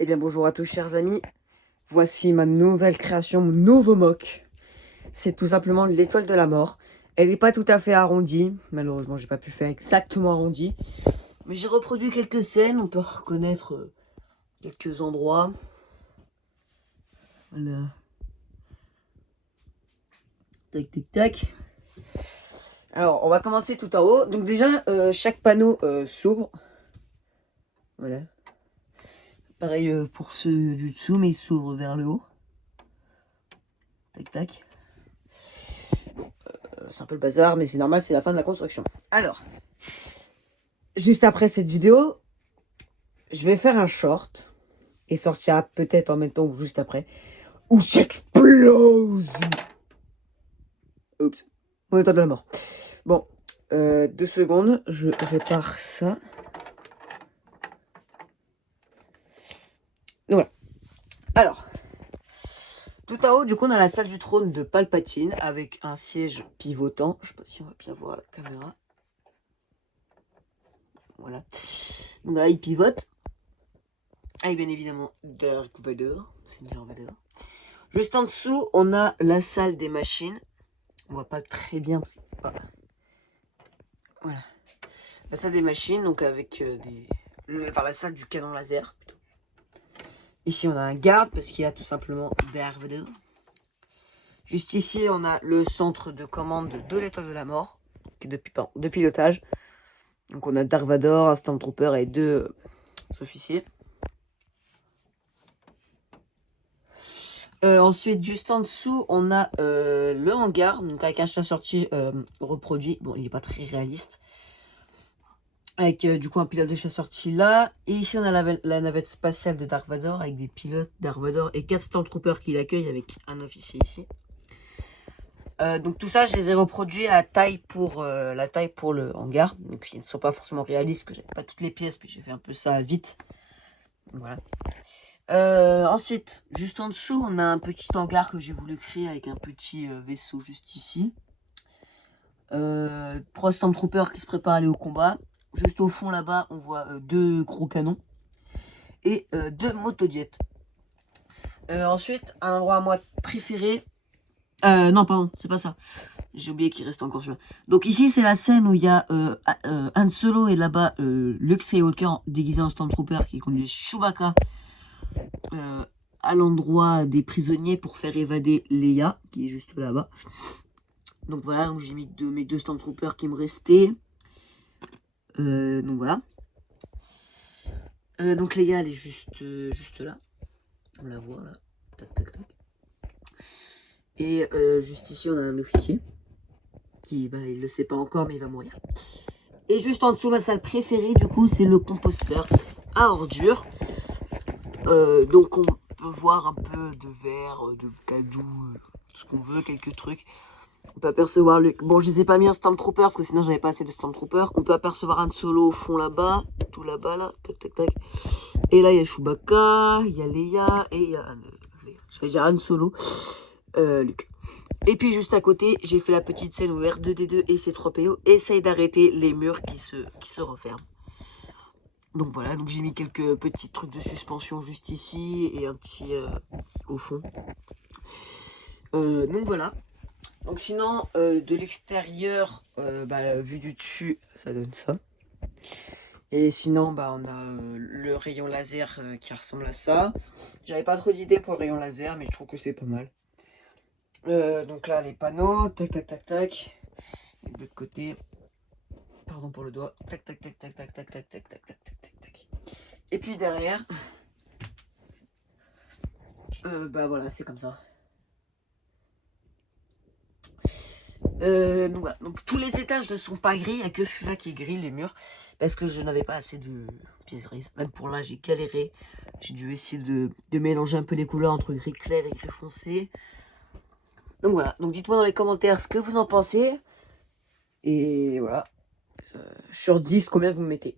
Eh bien bonjour à tous chers amis, voici ma nouvelle création, mon nouveau mock. C'est tout simplement l'étoile de la mort. Elle n'est pas tout à fait arrondie, malheureusement j'ai pas pu faire exactement arrondi. Mais j'ai reproduit quelques scènes, on peut reconnaître quelques endroits. Voilà. Tac tac tac. Alors on va commencer tout en haut. Donc déjà chaque panneau s'ouvre. Voilà. Pareil pour ceux du dessous, mais ils s'ouvrent vers le haut. Tac tac. C'est un peu le bazar, mais c'est normal, c'est la fin de la construction. Alors, juste après cette vidéo, je vais faire un short et sortira peut-être en même temps ou juste après, où j'explose. Oups, mon état de la mort. Bon, 2 secondes, je répare ça. Voilà. Alors, tout en haut, du coup, on a la salle du trône de Palpatine avec un siège pivotant. Je sais pas si on va bien voir la caméra. Voilà. Donc là, il pivote. Avec bien évidemment Dark Vador, Seigneur Vador. Juste en dessous, on a la salle des machines. On voit pas très bien. Voilà. La salle des machines, donc avec la salle du canon laser. Plutôt. Ici, on a un garde parce qu'il y a tout simplement Dark Vador. Juste ici, on a le centre de commande de l'étoile de la mort, qui est de pilotage. Donc on a Dark Vador, un Stormtrooper et 2 officiers. Ensuite, juste en dessous, on a le hangar, donc avec un chasse-sortie reproduit. Bon, il n'est pas très réaliste. Avec du coup un pilote de chasse-sortie là. Et ici, on a la navette spatiale de Dark Vador avec des pilotes Dark Vador et 4 Stormtroopers qui l'accueillent avec un officier ici. Donc tout ça, je les ai reproduits à taille pour la taille pour le hangar. Donc ils ne sont pas forcément réalistes, que j'avais pas toutes les pièces, puis j'ai fait un peu ça vite. Donc, voilà. Ensuite, juste en dessous, on a un petit hangar que j'ai voulu créer avec un petit vaisseau juste ici. 3 Stormtroopers qui se préparent à aller au combat. Juste au fond là-bas, on voit 2 gros canons. Et 2 motojets. Ensuite, un endroit à moi préféré. Non, pardon, c'est pas ça. J'ai oublié qu'il reste encore celui-là. Donc ici, c'est la scène où il y a Han Solo et là-bas Luke Skywalker déguisé en Stormtrooper qui conduit Chewbacca à l'endroit des prisonniers pour faire évader Leia, qui est juste là-bas. Donc voilà, donc j'ai mis mes 2 Stormtroopers qui me restaient. Donc voilà. Donc Leia, elle est juste là. On la voit là. Tac, tac, tac. Et juste ici, on a un officier. Qui, bah, il le sait pas encore, mais il va mourir. Et juste en dessous, ma salle préférée, du coup, c'est le composteur à ordures. Donc on peut voir un peu de verre, de cadeaux, ce qu'on veut, quelques trucs. On peut apercevoir le... Bon, je les ai pas mis en Stormtrooper parce que sinon j'avais pas assez de Stormtrooper. On peut apercevoir Han Solo au fond là-bas, tout là-bas là, tac tac tac. Et là il y a Chewbacca, il y a Leia et il y a j'allais dire Han Solo, Luke. Et puis juste à côté, j'ai fait la petite scène où R2D2 et C3PO essayent d'arrêter les murs qui se referment. Donc voilà, donc j'ai mis quelques petits trucs de suspension juste ici et un petit au fond. Donc voilà. Donc sinon, de l'extérieur, vu du dessus, ça donne ça. Et sinon, on a le rayon laser qui ressemble à ça. J'avais pas trop d'idées pour le rayon laser, mais je trouve que c'est pas mal. Donc là, les panneaux, tac, tac, tac, tac. Et de l'autre côté, pardon pour le doigt, tac, tac, tac, tac, tac, tac, tac, tac, tac, tac, tac, tac, tac. Et puis derrière, voilà, c'est comme ça. Donc voilà, donc tous les étages ne sont pas gris, il n'y a que celui-là qui est gris, les murs, parce que je n'avais pas assez de pièces grises. Même pour là, j'ai galéré. J'ai dû essayer de mélanger un peu les couleurs entre gris clair et gris foncé. Donc voilà, donc dites-moi dans les commentaires ce que vous en pensez. Et voilà, sur 10, combien vous me mettez?